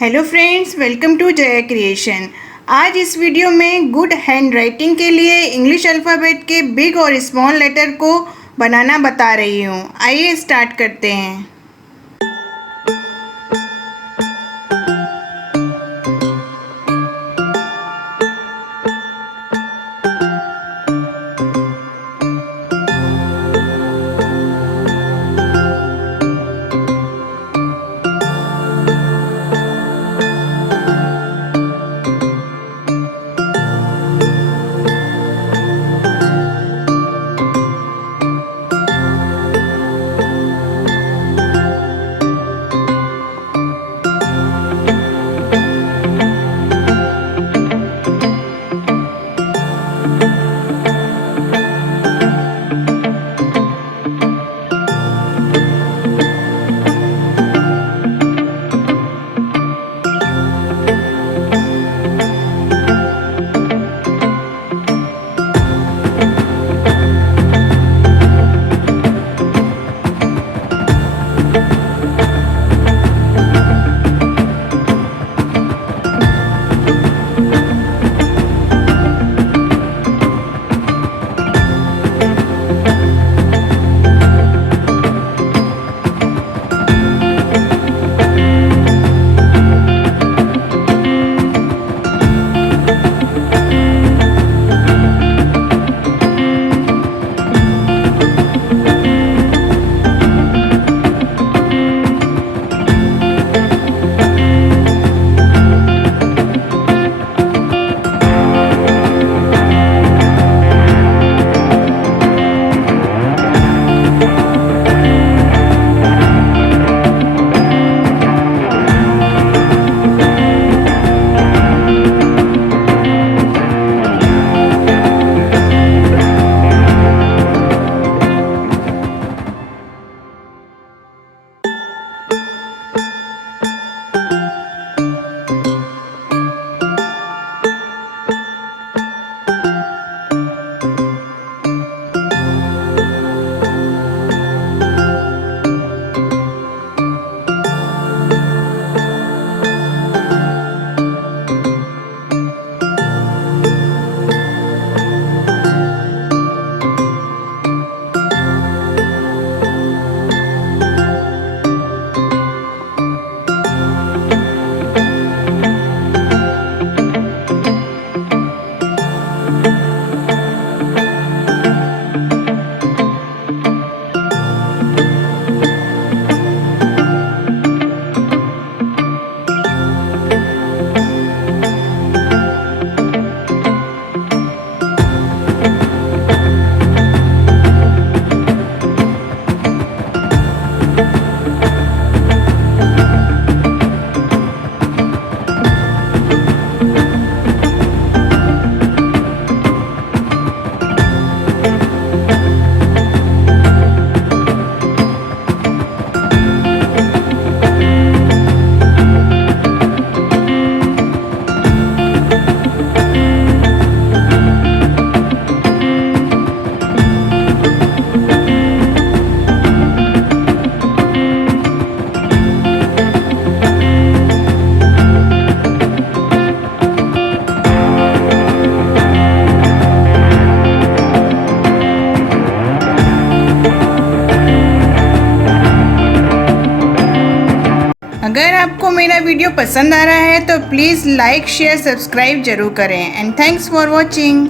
Hello friends, welcome to Jaya creation. आज इस video में गुड हैंड राइटिंग के लिए इंग्लिश अल्फ़ाबेट के बिग और स्मॉल लेटर को बनाना बता रही हूँ। आइए स्टार्ट करते हैं। अगर आपको मेरा वीडियो पसंद आ रहा है तो प्लीज़ लाइक शेयर सब्सक्राइब जरूर करें एंड थैंक्स फॉर वॉचिंग।